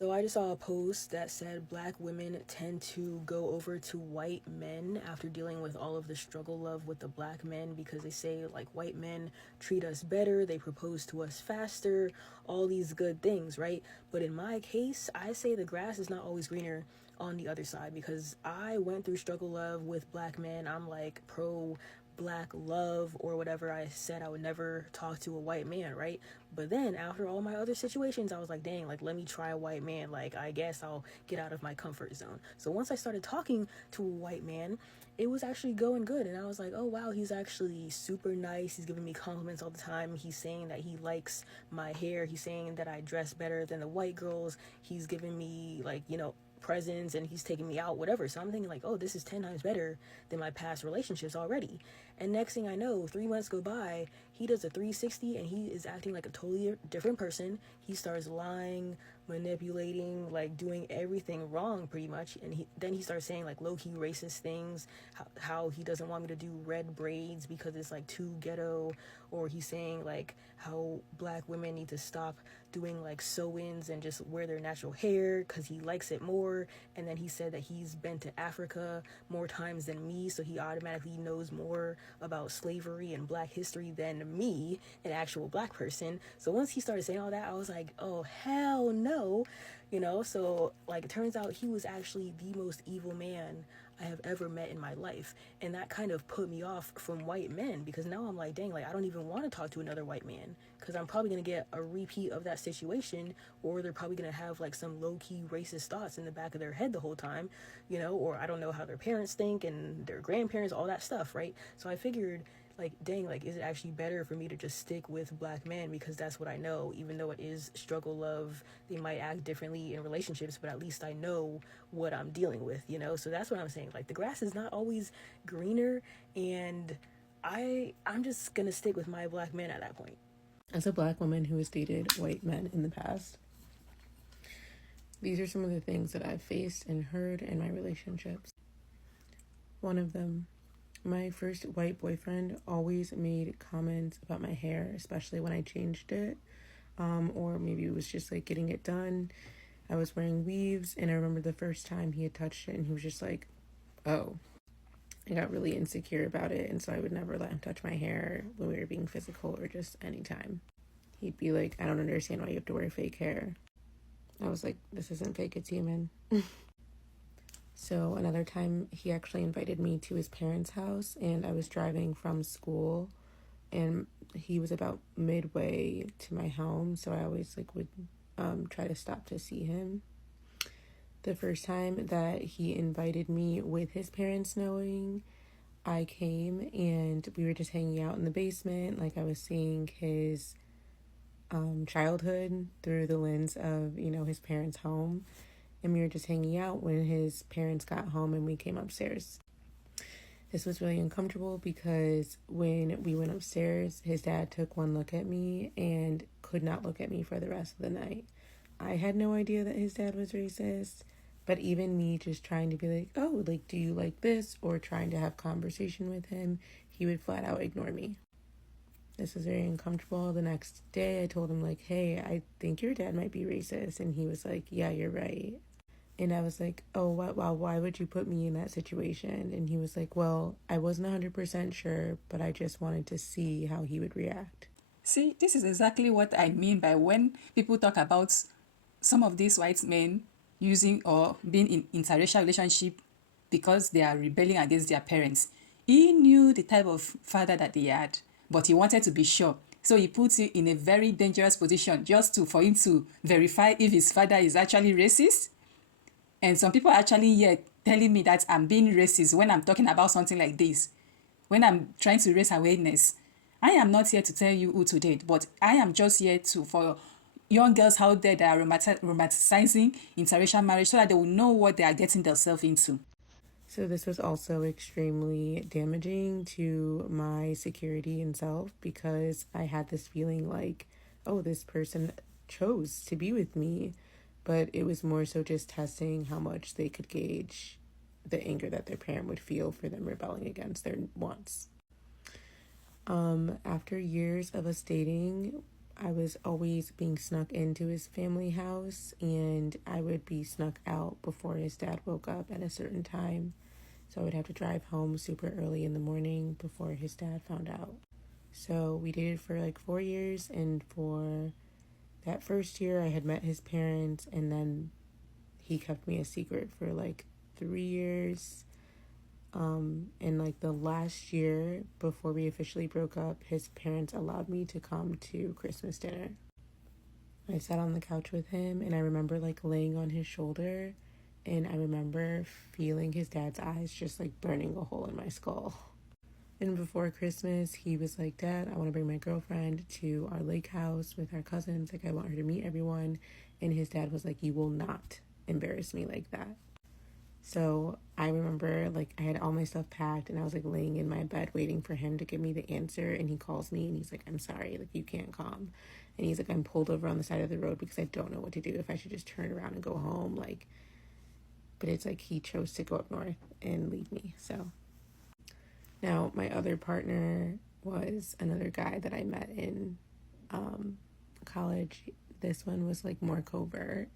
So I just saw a post that said black women tend to go over to white men after dealing with all of the struggle love with the black men, because they say like white men treat us better, they propose to us faster, all these good things, right? But in my case, I say the grass is not always greener on the other side, because I went through struggle love with black men. I'm like pro black love or whatever. I said I would never talk to a white man, right? But then after all my other situations, I was like, dang, like let me try a white man. Like I guess I'll get out of my comfort zone. So once I started talking to a white man, it was actually going good. And I was like, oh wow, he's actually super nice. He's giving me compliments all the time. He's saying that he likes my hair. He's saying that I dress better than the white girls. He's giving me like, presents, and he's taking me out, whatever. So I'm thinking like, oh, this is 10 times better than my past relationships already. And next thing I know, 3 months go by, he does a 360 and he is acting like a totally different person. He starts lying, manipulating, like doing everything wrong pretty much. And then he starts saying like low-key racist things, how he doesn't want me to do red braids because it's like too ghetto, or he's saying like how black women need to stop doing like sew-ins and just wear their natural hair because he likes it more. And then he said that he's been to Africa more times than me, so he automatically knows more about slavery and black history than me, an actual black person. So once he started saying all that, I was like, oh hell no. So like it turns out he was actually the most evil man I have ever met in my life. And that kind of put me off from white men, because now I'm like, dang, like I don't even want to talk to another white man, because I'm probably going to get a repeat of that situation, or they're probably going to have like some low-key racist thoughts in the back of their head the whole time, or I don't know how their parents think and their grandparents, all that stuff, right? So I figured like, dang, like is it actually better for me to just stick with black men, because that's what I know, even though it is struggle love, they might act differently in relationships, but at least I know what I'm dealing with. So that's what I'm saying, like the grass is not always greener, and I'm just gonna stick with my black man at that point. As a black woman who has dated white men in the past, these are some of the things that I've faced and heard in my relationships. One of them, my first white boyfriend always made comments about my hair, especially when I changed it, or maybe it was just like getting it done. I was wearing weaves, and I remember the first time he had touched it, and he was just like, oh. I got really insecure about it, and so I would never let him touch my hair when we were being physical or just anytime. He'd be like, I don't understand why you have to wear fake hair. I was like, this isn't fake, it's human. So another time, he actually invited me to his parents' house, and I was driving from school, and he was about midway to my home, so I always would try to stop to see him. The first time that he invited me with his parents knowing, I came and we were just hanging out in the basement. Like I was seeing his childhood through the lens of, his parents' home. And we were just hanging out when his parents got home and we came upstairs. This was really uncomfortable because when we went upstairs, his dad took one look at me and could not look at me for the rest of the night. I had no idea that his dad was racist, but even me just trying to be like, oh, like, do you like this? Or trying to have conversation with him, he would flat out ignore me. This was very uncomfortable. The next day I told him like, hey, I think your dad might be racist. And he was like, yeah, you're right. And I was like, oh, wow, why would you put me in that situation? And he was like, well, I wasn't 100% sure, but I just wanted to see how he would react. See, this is exactly what I mean by when people talk about some of these white men using or being in interracial relationship because they are rebelling against their parents. He knew the type of father that they had, but he wanted to be sure. So he puts you in a very dangerous position just for him to verify if his father is actually racist. And some people are actually here telling me that I'm being racist when I'm talking about something like this. When I'm trying to raise awareness, I am not here to tell you who to date, but I am just here for young girls out there that are romanticizing interracial marriage so that they will know what they are getting themselves into. So this was also extremely damaging to my security and self, because I had this feeling like, oh, this person chose to be with me, but it was more so just testing how much they could gauge the anger that their parent would feel for them rebelling against their wants. After years of us dating, I was always being snuck into his family house, and I would be snuck out before his dad woke up at a certain time. So I would have to drive home super early in the morning before his dad found out. So we dated for like 4 years, and for that first year, I had met his parents, and then he kept me a secret for like 3 years. And like the last year before we officially broke up, his parents allowed me to come to Christmas dinner. I sat on the couch with him, and I remember like laying on his shoulder, and I remember feeling his dad's eyes just like burning a hole in my skull. And before Christmas, he was like, Dad, I want to bring my girlfriend to our lake house with our cousins. Like, I want her to meet everyone. And his dad was like, you will not embarrass me like that. So I remember like I had all my stuff packed, and I was like laying in my bed waiting for him to give me the answer. And he calls me and he's like, I'm sorry, like you can't come. And he's like, I'm pulled over on the side of the road because I don't know what to do, if I should just turn around and go home. Like, but it's like he chose to go up north and leave me. So now my other partner was another guy that I met in college. This one was like more covert.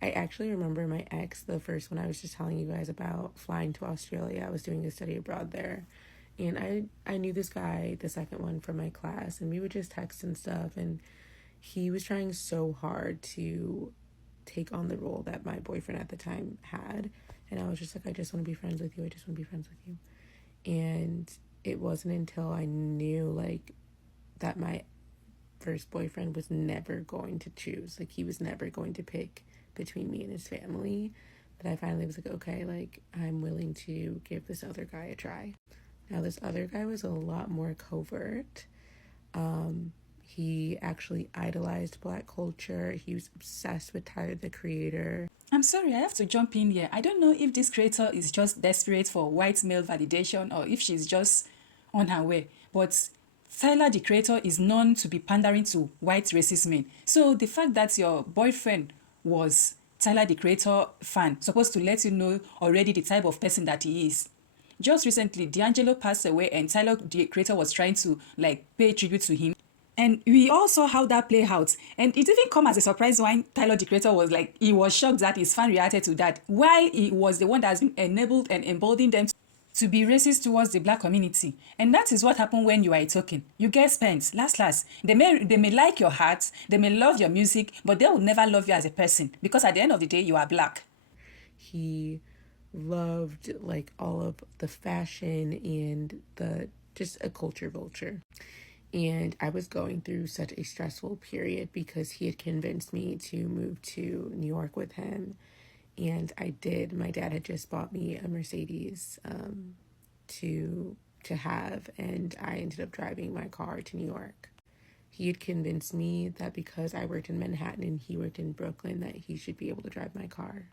I actually remember my ex, the first one I was just telling you guys about, flying to Australia. I was doing a study abroad there. And I knew this guy, the second one, from my class, and we would just text and stuff. And he was trying so hard to take on the role that my boyfriend at the time had. And I was just like, I just want to be friends with you. I just want to be friends with you. And it wasn't until I knew like that my first boyfriend was never going to choose, like he was never going to pick between me and his family, that I finally was like, okay, like I'm willing to give this other guy a try. Now this other guy was a lot more covert. He actually idolized Black culture. He was obsessed with Tyler the Creator. I'm sorry, I have to jump in here. I don't know if this creator is just desperate for white male validation or if she's just on her way. But Tyler, the creator, is known to be pandering to white racist men. So the fact that your boyfriend was Tyler, the creator fan, supposed to let you know already the type of person that he is. Just recently, D'Angelo passed away and Tyler, the creator, was trying to like pay tribute to him. And we all saw how that played out. And it even come as a surprise when Tyler, the creator, was like, he was shocked that his fan reacted to that. While he was the one that has been enabled and emboldened them to be racist towards the Black community. And that is what happened when you are a token. You get spent. Last. They may like your heart, they may love your music, but they will never love you as a person. Because at the end of the day, you are Black. He loved like all of the fashion and the just a culture vulture. And I was going through such a stressful period because he had convinced me to move to New York with him. And I did. My dad had just bought me a Mercedes to have, and I ended up driving my car to New York. He had convinced me that because I worked in Manhattan and he worked in Brooklyn, that he should be able to drive my car.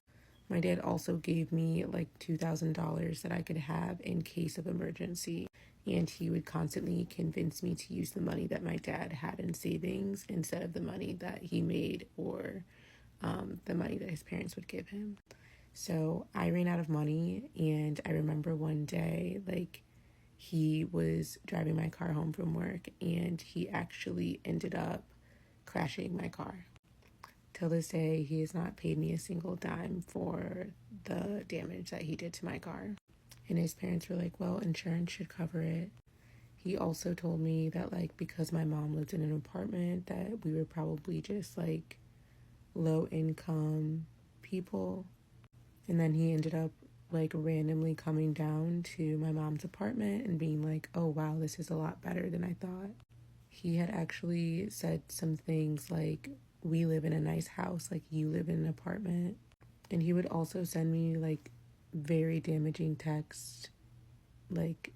My dad also gave me like $2,000 that I could have in case of emergency. And he would constantly convince me to use the money that my dad had in savings instead of the money that he made or the money that his parents would give him. So I ran out of money, and I remember one day, like, he was driving my car home from work, and he actually ended up crashing my car. Till this day, he has not paid me a single dime for the damage that he did to my car. And his parents were like, well, insurance should cover it. He also told me that, like, because my mom lived in an apartment, that we were probably just, like, low-income people. And then he ended up, like, randomly coming down to my mom's apartment and being like, oh, wow, this is a lot better than I thought. He had actually said some things like, we live in a nice house, like, you live in an apartment. And he would also send me, like, very damaging texts, like,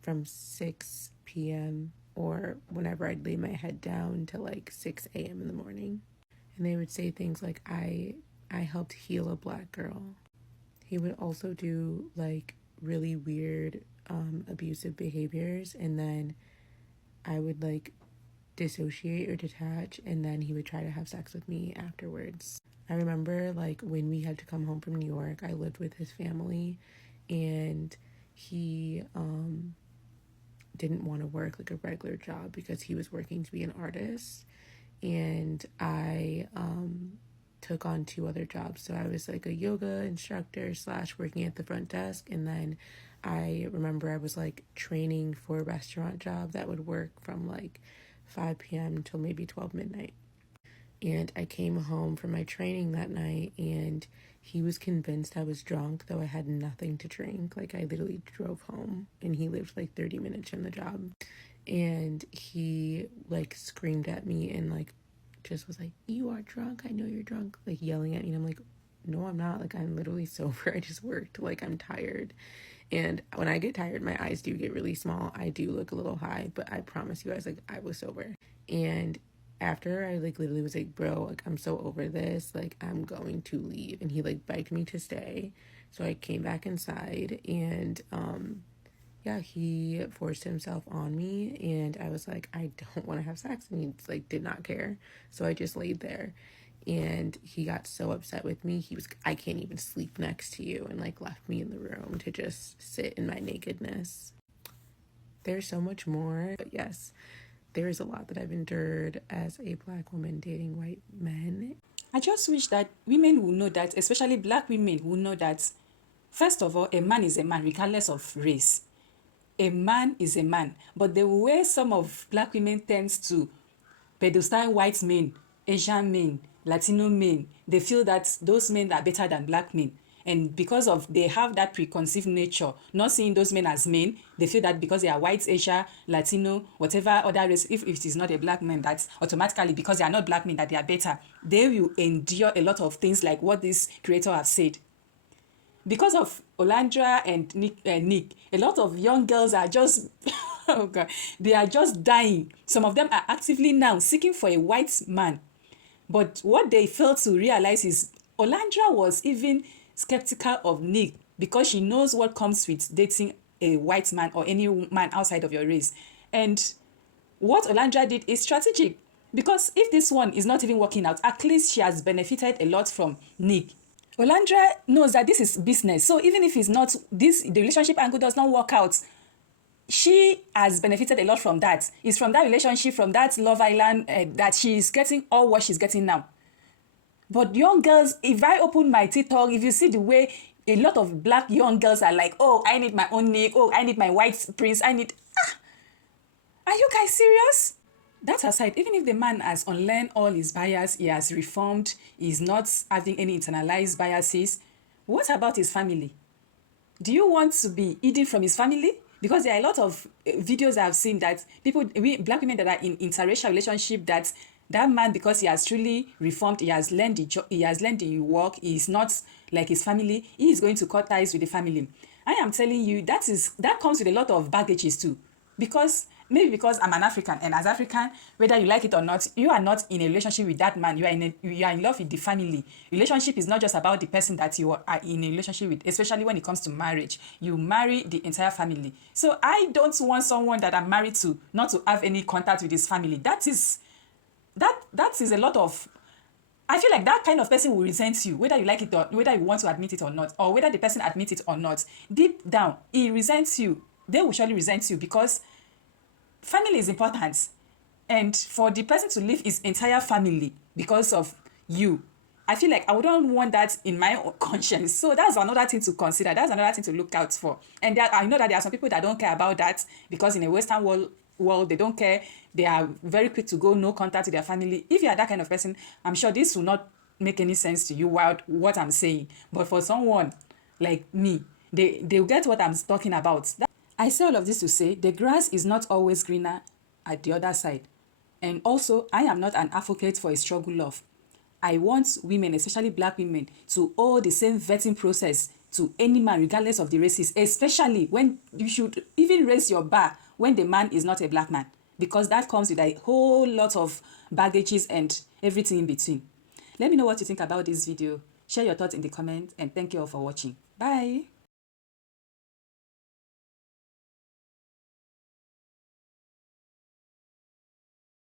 from 6 p.m. or whenever I'd lay my head down to, like, 6 a.m. in the morning. And they would say things like, I helped heal a Black girl. He would also do, like, really weird, abusive behaviors, and then I would, like, dissociate or detach, and then he would try to have sex with me afterwards. I remember, like, when we had to come home from New York, I lived with his family, and he didn't want to work, like, a regular job because he was working to be an artist. and I took on 2 other jobs. So I was like a yoga instructor / working at the front desk, and then I remember I was like training for a restaurant job that would work from like 5 p.m. till maybe 12 midnight. And I came home from my training that night, and he was convinced I was drunk, though I had nothing to drink. Like, I literally drove home, and he lived like 30 minutes from the job. And he like screamed at me and like just was like, "You are drunk. I know you're drunk." Like yelling at me. And I'm like, "No, I'm not. Like, I'm literally sober. I just worked. Like, I'm tired." And when I get tired, my eyes do get really small. I do look a little high, but I promise you guys, like, I was sober. And after I like literally was like, "Bro, like, I'm so over this. Like, I'm going to leave." And he like begged me to stay. So I came back inside, and yeah, he forced himself on me, and I was like, "I don't want to have sex," and he like did not care. So I just laid there, and he got so upset with me. He was, "I can't even sleep next to you," and like left me in the room to just sit in my nakedness. There's so much more, but yes, there is a lot that I've endured as a Black woman dating white men. I just wish that women will know that, especially Black women will know that, first of all, a man is a man regardless of race. A man is a man. But the way some of Black women tends to pedestal white men, Asian men, Latino men, they feel that those men are better than Black men. And because of they have that preconceived nature, not seeing those men as men, they feel that because they are white, Asia, Latino, whatever other race, if it is not a Black man, that's automatically because they are not Black men that they are better. They will endure a lot of things like what this creator have said. Because of Olandra and Nick, a lot of young girls are just, oh God, they are just dying. Some of them are actively now seeking for a white man. But what they failed to realize is Olandra was even skeptical of Nick because she knows what comes with dating a white man or any man outside of your race. And what Olandra did is strategic, because if this one is not even working out, at least she has benefited a lot from Nick. Olandra knows that this is business. So even if it's not this, the relationship angle does not work out, she has benefited a lot from that. It's from that relationship, from that Love Island, that she's getting all what she's getting now. But young girls, if I open my TikTok, if you see the way a lot of Black young girls are like, "Oh, I need my own Nick. Oh, I need my white prince. I need..." Are you guys serious? That aside, even if the man has unlearned all his bias, he has reformed, he's not having any internalized biases, what about his family? Do you want to be eating from his family? Because there are a lot of videos I've seen that Black women that are in interracial relationship, that man, because he has truly reformed, he has learned the work, he is not like his family, he is going to cut ties with the family. I am telling you, that comes with a lot of baggages too. Because maybe because I'm an African, and as African, whether you like it or not, you are not in a relationship with that man. You are in love with the family. Relationship is not just about the person that you are in a relationship with, especially when it comes to marriage. You marry the entire family. So I don't want someone that I'm married to not to have any contact with his family. That is a lot of... I feel like that kind of person will resent you, whether you like it or whether you want to admit it or not, or whether the person admits it or not. Deep down, he resents you. They will surely resent you, because family is important. And for the person to leave his entire family because of you, I feel like I wouldn't want that in my own conscience. So that's another thing to consider. That's another thing to look out for. And I know that there are some people that don't care about that, because in a Western world, they don't care. They are very quick to go no contact with their family. If you are that kind of person, I'm sure this will not make any sense to you what I'm saying. But for someone like me, they'll get what I'm talking about. I say all of this to say the grass is not always greener at the other side. And also, I am not an advocate for a struggle love. I want women, especially Black women, to owe the same vetting process to any man, regardless of the races, especially when you should even raise your bar when the man is not a Black man, because that comes with a whole lot of baggages and everything in between. Let me know what you think about this video. Share your thoughts in the comments, and thank you all for watching. Bye.